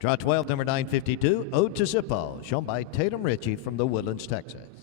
Draw 12, number 952, Ode to Zippo, shown by TATUM RICHEY from the Woodlands, Texas.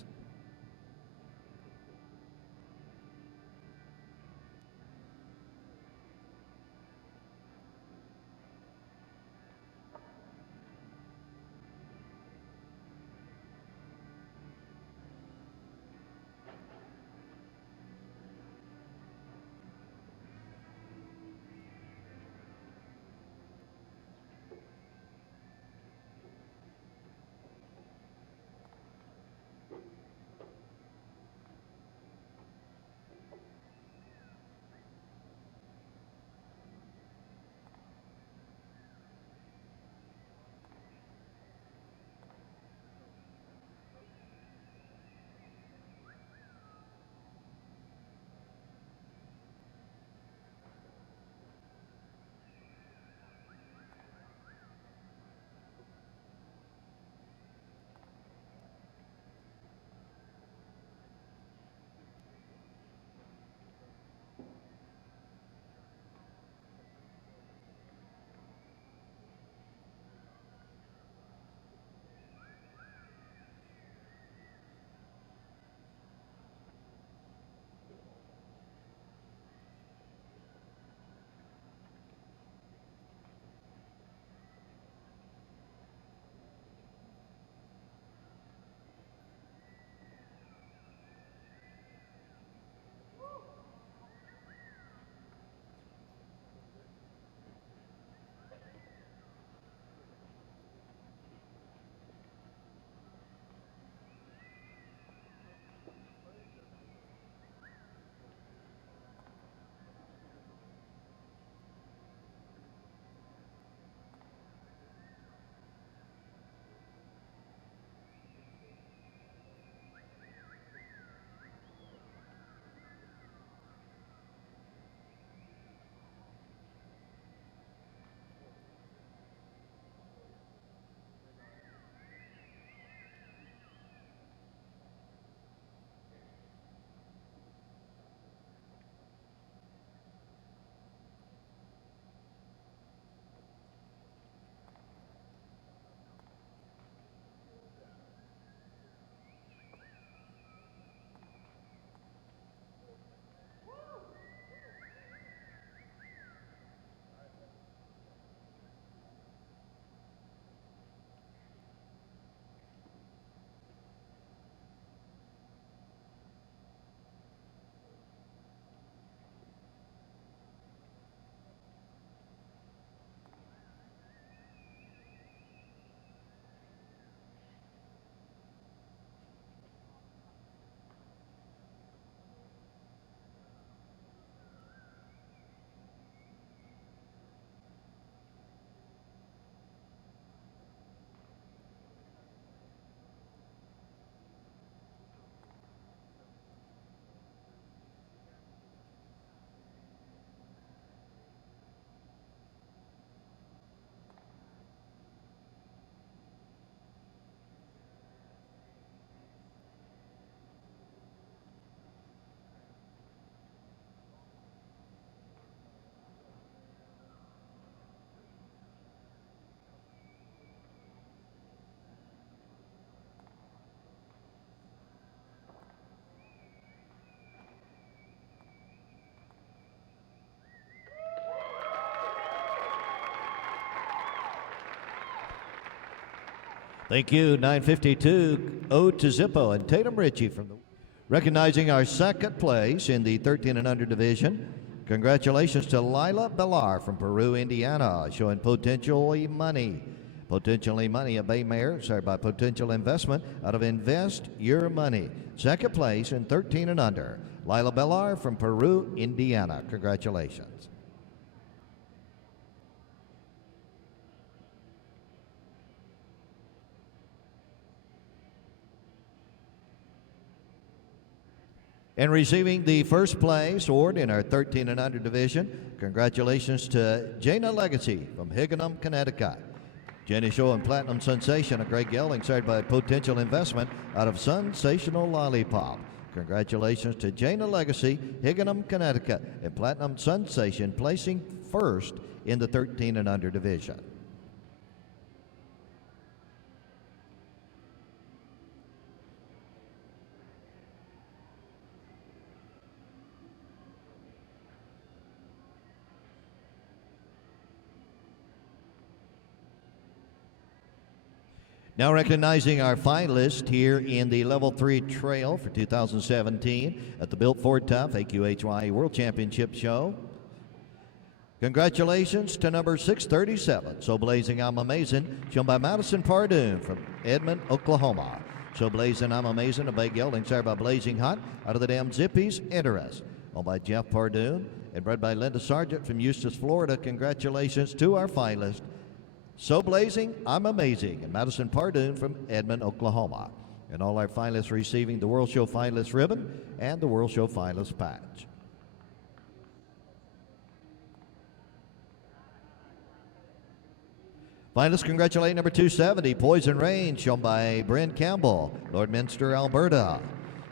Thank you, 952, Ode to Zippo and TATUM RICHEY from the... Recognizing our second place in the 13 and under division, congratulations to Lila Bellar from Peru, Indiana, showing Potentially Money. Potentially Money, a Bay Mare, started by Potential Investment out of Invest Your Money. Second place in 13 and under, Lila Bellar from Peru, Indiana. Congratulations. And receiving the first place award in our 13 and under division, congratulations to Jana Legacy from Higganum, Connecticut. Jenny showing Platinum Sensation, a Greg Gelling, started by Potential Investment out of Sensational Lollipop. Congratulations to Jana Legacy, Higganum, Connecticut, and Platinum Sensation placing first in the 13 and under division. Now recognizing our finalists here in the Level 3 Trail for 2017 at the Built Ford Tough AQHYA World Championship Show. Congratulations to number 637, So Blazing I'm Amazing, shown by Madison Pardoon from Edmond, Oklahoma. So Blazing I'm Amazing, a big gelding, started by Blazing Hot out of the dam Zippy's Interest, owned by Jeff Pardoon and bred by Linda Sargent from Eustis, Florida. Congratulations to our finalists, So Blazing I'm Amazing, and Madison Pardoon from Edmond, Oklahoma. And all our finalists receiving the World Show Finalist Ribbon and the World Show Finalist Patch. Finalists congratulate number 270, Poison Rain, shown by Bryn Campbell, Lloydminster, Alberta.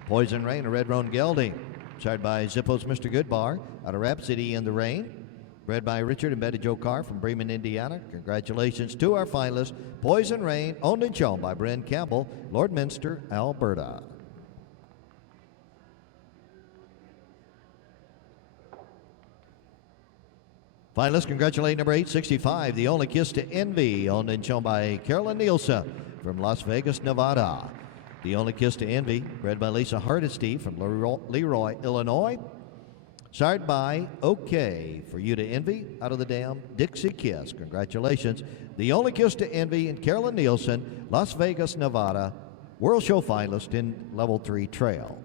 Poison Rain, a red roan gelding, started by Zippo's Mr. Goodbar out of Rhapsody in the Rain, bred by Richard and Betty Jo Carr from Bremen, Indiana. Congratulations to our finalists, Poison Rain, owned and shown by Bryn Campbell, Lloydminster, Alberta. Finalists congratulate number 865, The Only Kiss to Envy, owned and shown by Carolyn Nielsen from Las Vegas, Nevada. The Only Kiss to Envy, bred by Lisa Hardesty from Leroy, Illinois. Started by OK for You to Envy out of the dam Dixie Kiss. Congratulations. The Only Kiss to Envy and Carolyn Nielsen, Las Vegas, Nevada, World Show finalist in Level 3 Trail.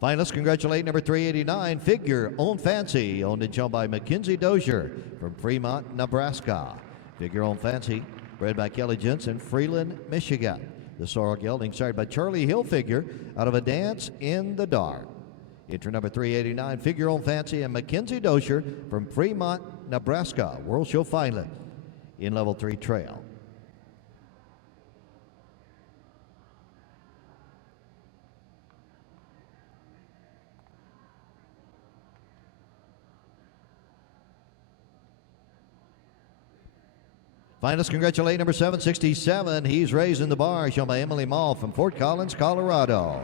Finalists congratulate number 389, Figure Own Fancy, owned and shown by Mackenzie Dozier from Fremont, Nebraska. Figure Own Fancy, bred by Kelly Jensen, Freeland, Michigan. The sorrel gelding started by Charlie Hilfiger out of A Dance in the Dark. Entry number 389, Figure Own Fancy, and Mackenzie Dozier from Fremont, Nebraska, World Show finalist in Level 3 Trail. Finalists congratulate number 767, He's Raising the Bar, shown by Emily Mall from Fort Collins, Colorado.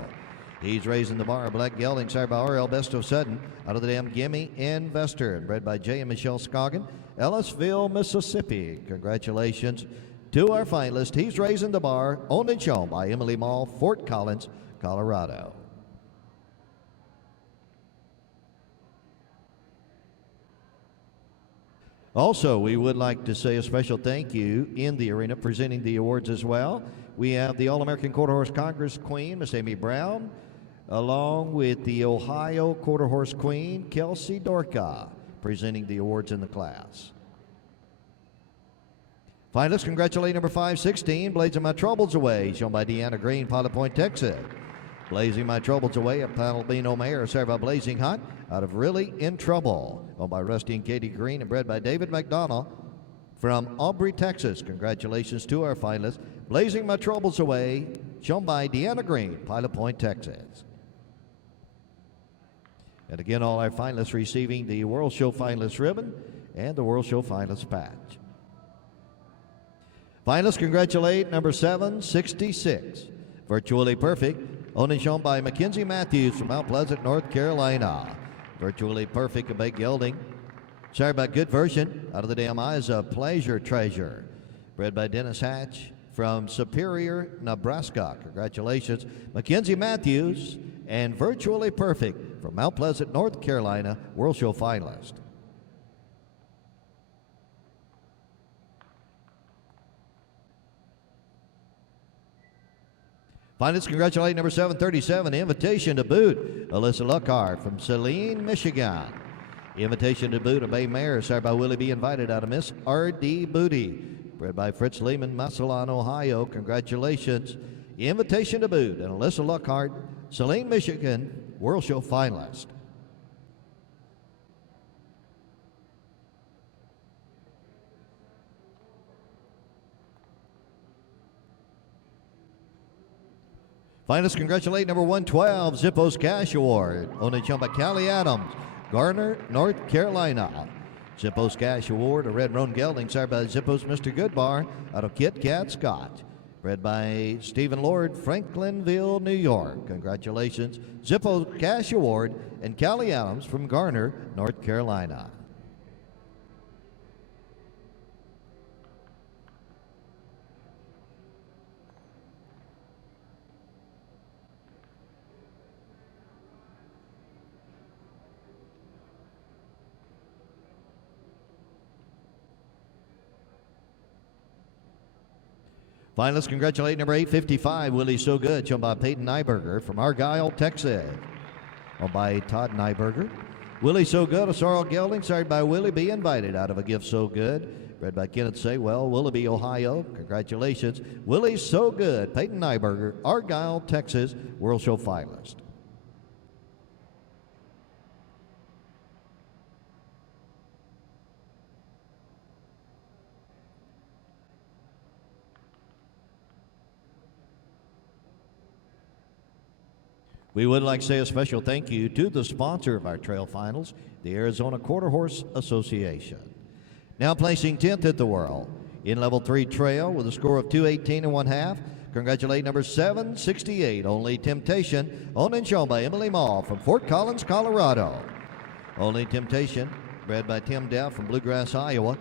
He's Raising the Bar, black gelding, started by Oriel Besto Sudden out of the dam Gimme Investor, and bred by Jay and Michelle Scoggin, Ellisville, Mississippi. Congratulations to our finalist, He's Raising the Bar, owned and shown by Emily Mall, Fort Collins, Colorado. Also, we would like to say a special thank you in the arena presenting the awards as well. We have the All-American Quarter Horse Congress Queen, Miss Amy Brown, along with the Ohio Quarter Horse Queen, Kelsey Dorka, presenting the awards in the class. Finalists congratulate number 516, Blazing My Troubles Away, shown by Deanna Green, Pilot Point, Texas. Blazing My Troubles Away at Palomino Mare, started by Blazing Hot out of Really in Trouble, owned by Rusty and Katie Green and bred by David McDonough from Aubrey, Texas. Congratulations to our finalists, Blazing My Troubles Away, shown by Deanna Green, Pilot Point, Texas. And again, all our finalists receiving the World Show Finalist Ribbon and the World Show Finalist Patch. Finalists congratulate number 766, Virtually Perfect, owned and shown by Mackenzie Matthews from Mount Pleasant, North Carolina. Virtually Perfect, a big gelding, started by Good Version out of the dam Eyes of Pleasure Treasure, bred by Dennis Hatch from Superior, Nebraska. Congratulations, Mackenzie Matthews and Virtually Perfect from Mount Pleasant, North Carolina, World Show finalist. Finalists congratulate number 737, Invitation to Boot, Alyssa Luckhart from Saline, Michigan. Invitation to Boot, a bay mare, started by Willie B. Invited out of Miss R.D. Booty, bred by Fritz Lehman, Massillon, Ohio. Congratulations. Invitation to Boot and Alyssa Luckhart, Saline, Michigan, World Show finalist. Finalists congratulate number 112, Zippo's Cash Award, owned and shown by Callie Adams, Garner, North Carolina. Zippo's Cash Award, a red roan gelding, started by Zippo's Mr. Goodbar out of Kit Kat Scott. bred by Stephen Lord, Franklinville, New York. Congratulations, ZIPPO Cash Award, and Callie Adams from Garner, North Carolina. Finalists congratulate number 855, Willie So Good, shown by Peyton Nyberger from Argyle, Texas. Owned by Todd Nyberger. Willie So Good, a sorrel gelding, started by Willie B. Invited out of a gift so good. Bred by Kenneth Saywell, Willoughby, Ohio. Congratulations, Willie So Good, Peyton Nyberger, Argyle, Texas, World Show finalist. We would like to say a special thank you to the sponsor of our trail finals, the Arizona Quarter Horse Association. Now placing 10th at the world in level 3 trail with a score of 218 1/2. Congratulate number 768, Only Temptation, owned and shown by Emily Mall from Fort Collins, Colorado. Only Temptation, bred by Tim Dow from Bluegrass, Iowa.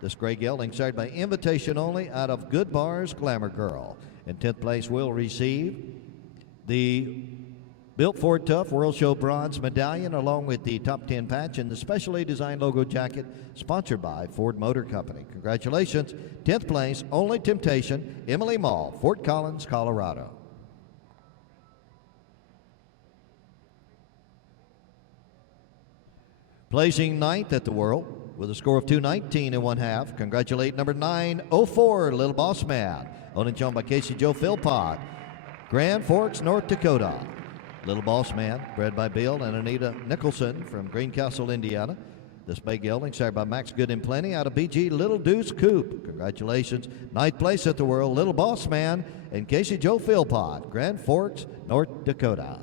This gray gelding started by invitation only out of Good Bars Glamour Girl. In 10th place will receive the Built Ford Tough World Show Bronze Medallion along with the Top 10 patch and the specially designed logo jacket sponsored by Ford Motor Company. Congratulations, 10th place, Only Temptation, Emily Mall, Fort Collins, Colorado. Placing 9th at the World with a score of 219 1/2. Congratulate number 904, Little Boss Man, owned and shown by Casey Joe Philpott, Grand Forks, North Dakota. Little Boss Man, bred by Bill and Anita Nicholson from Greencastle, Indiana. This bay gelding started by Max Good and Plenty out of BG Little Deuce Coupe. Congratulations, 9th place at the World, Little Boss Man and Casey Joe Philpott, Grand Forks, North Dakota.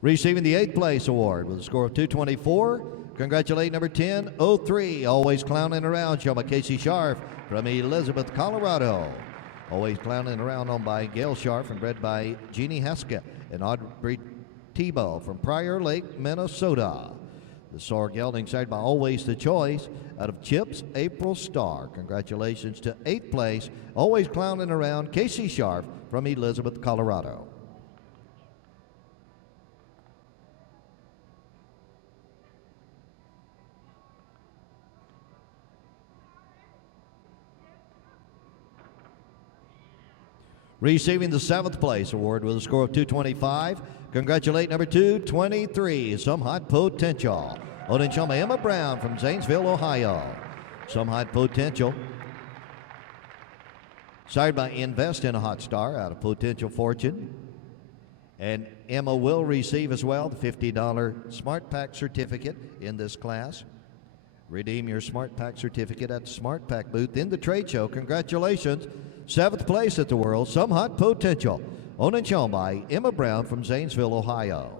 Receiving the 8th place award with a score of 224. Congratulate number 1003, Always Clowning Around, shown by Casey Scharf from Elizabeth, Colorado. Always Clowning Around, owned by Gail Scharf and bred by Jeannie Haskett and Audrey Tebow from Prior Lake, Minnesota. The sorrel gelding started by Always the Choice out of Chips April Star. Congratulations to 8th place, Always Clowning Around, Casey Scharf from Elizabeth, Colorado. Receiving the 7th place award with a score of 225. Congratulate number 223, Some Hot Potential, owned and shown by Emma Brown from Zanesville, Ohio. Some Hot Potential, started by Invest in a Hot Star out of Potential Fortune. And Emma will receive as well the $50 Smart Pack certificate in this class. Redeem your Smart Pack certificate at the Smart Pack booth in the trade show. Congratulations, 7th place at the World, Some Hot Potential, owned and shown by Emma Brown from Zanesville, Ohio.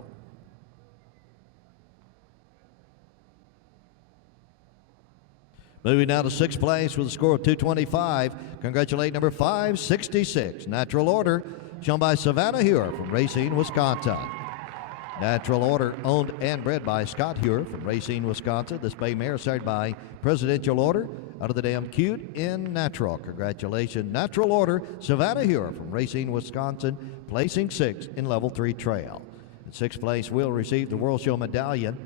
Moving now to 6th place with a score of 225. Congratulate number 566, Natural Order, shown by Savannah Hewer from Racine, Wisconsin. Natural Order, owned and bred by Scott Hewer from Racine, Wisconsin. This bay mare started by Presidential Order out of the Damn Cute in Natural. Congratulations, Natural Order, Savannah Hewer from Racine, Wisconsin, placing 6th in level 3 trail. In 6th place will receive the World Show Medallion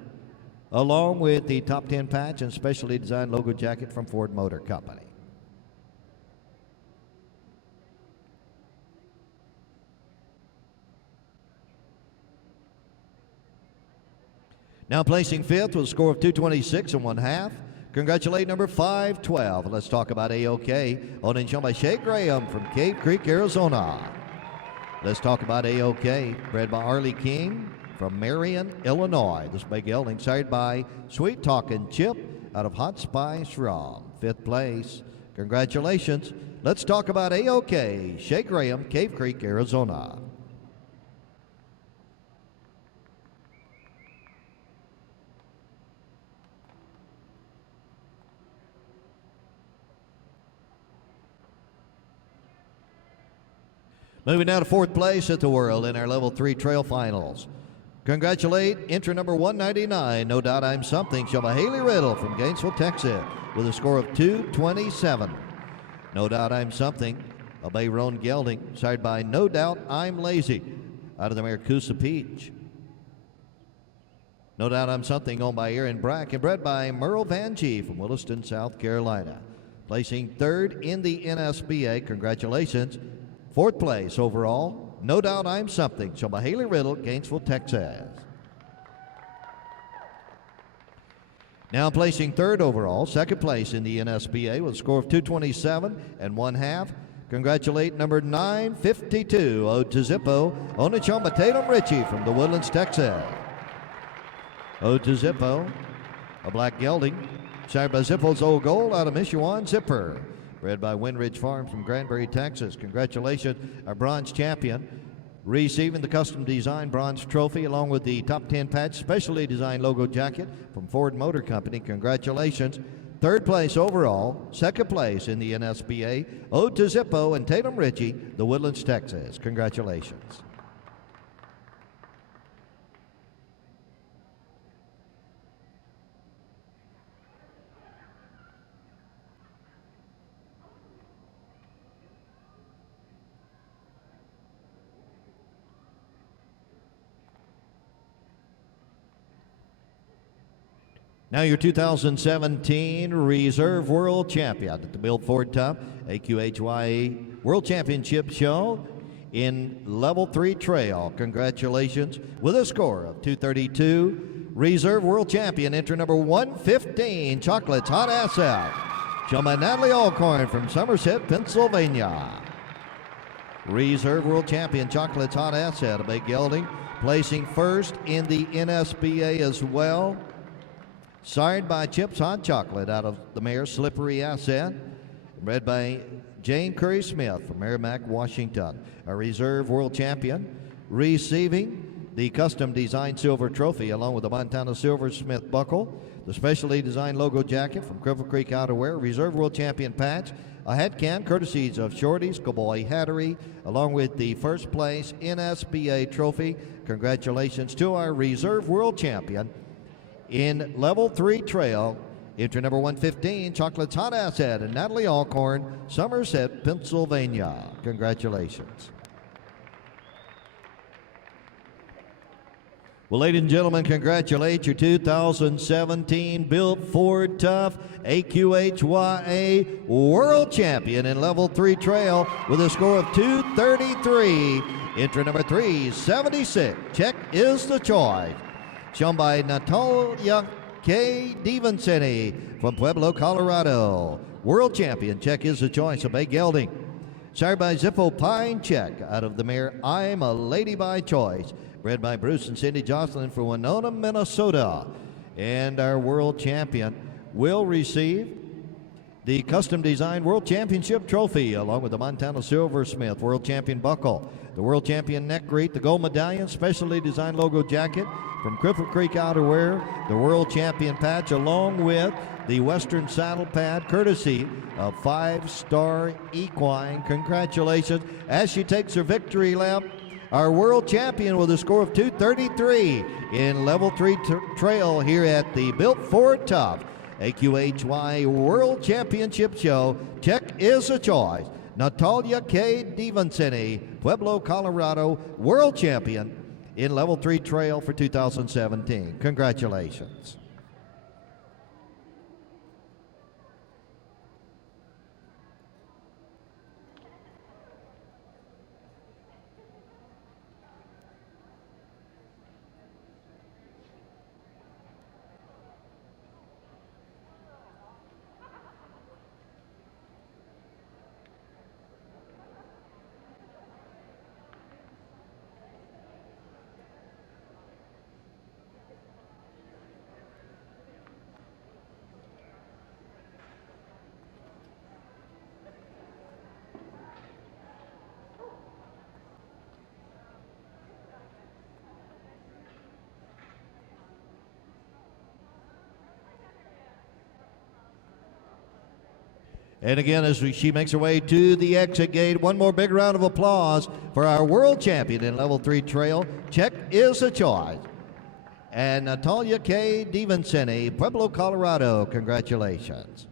along with the Top 10 patch and specially designed logo jacket from Ford Motor Company. Now placing 5th with a score of 226 1/2. Congratulate number 512. Let's talk about AOK, owned and shown by Shay Graham from Cave Creek, Arizona. Let's talk about AOK, bred by Arlie King from Marion, Illinois. This big gelding started by Sweet Talkin' Chip out of Hot Spice Rum. 5th place. Congratulations. Let's talk about AOK, Shay Graham, Cave Creek, Arizona. Moving now to fourth place at the World in our Level 3 Trail Finals. Congratulate entry number 199, No Doubt I'm Something, shown by Haley Riddle from Gainesville, Texas, with a score of 227. No Doubt I'm Something, Obey Roan Gelding, sired by No Doubt I'm Lazy, out of the mare Coosa Peach. No Doubt I'm Something, owned by Aaron Brack and bred by Merle Van G from Williston, South Carolina. Placing third in the NSBA, congratulations. Fourth place overall, No Doubt I'm Something, shown by Haley Riddle, Gainesville, Texas. Now placing third overall, second place in the NSBA with a score of 227 and 1/2. Congratulate number 952, Ode to Zippo, owned and shown by TATUM Richey from the Woodlands, Texas. Ode to Zippo, a black gelding, sired by Zippo's Old Gold out of Michigan Zipper, bred by Windridge Farms from Granbury, Texas. Congratulations, our bronze champion, receiving the custom designed bronze trophy along with the top 10 patch specially designed logo jacket from Ford Motor Company. Congratulations. Third place overall, second place in the NSBA, Ode to Zippo and TATUM Richey, the Woodlands, Texas. Congratulations. Now your 2017 Reserve World Champion at the Bill Ford Cup AQHYA World Championship Show in Level 3 Trail. Congratulations. With a score of 232, Reserve World Champion, entry number 115, Chocolate's Hot Asset, shown by Natalie Alcorn from Somerset, Pennsylvania. Reserve World Champion, Chocolate's Hot Asset, a big gelding, placing first in the NSBA as well. Sired by Chips Hot Chocolate out of the mare Slippery Asset, bred by Jane Curry Smith from Merrimack, Washington. A Reserve World Champion, receiving the custom designed silver trophy along with the Montana Silver Smith buckle, the specially designed logo jacket from Cripple Creek Outerwear, Reserve World Champion patch, a hat can courtesies of Shorty's Cowboy Hattery, along with the first place NSBA trophy. Congratulations to our Reserve World Champion in Level 3 Trail, entry number 115, Chocolate's Hot Asset, and Natalie Alcorn, Somerset, Pennsylvania. Congratulations. Well, ladies and gentlemen, congratulate your 2017 Built Ford Tough AQHYA World Champion in Level 3 Trail with a score of 233. Entry number 376. Check is the choice, shown by Natalia K. Devonsini from Pueblo, Colorado. World Champion, check is the choice, of Bay Gelding. Sired by Zippo Pine Check out of the mare I'm a Lady by Choice, bred by Bruce and Cindy Jocelyn from Winona, Minnesota. And our World Champion will receive the custom designed World Championship trophy along with the Montana Silversmith World Champion buckle, the World Champion neck wreath, the gold medallion, specially designed logo jacket from Cripple Creek Outerwear, the World Champion patch, along with the Western saddle pad, courtesy of 5-Star Equine. Congratulations as she takes her victory lap. Our World Champion with a score of 233 in Level 3 Trail here at the Built Ford Tough AQHY World Championship Show. Check is a choice. Natalia K. Devonsini, Pueblo, Colorado, World Champion in Level 3 Trail for 2017. Congratulations. And again, as she makes her way to the exit gate, one more big round of applause for our world champion in level 3 trail. Check is a choice. And Natalia K. Divinseni, Pueblo, Colorado. Congratulations.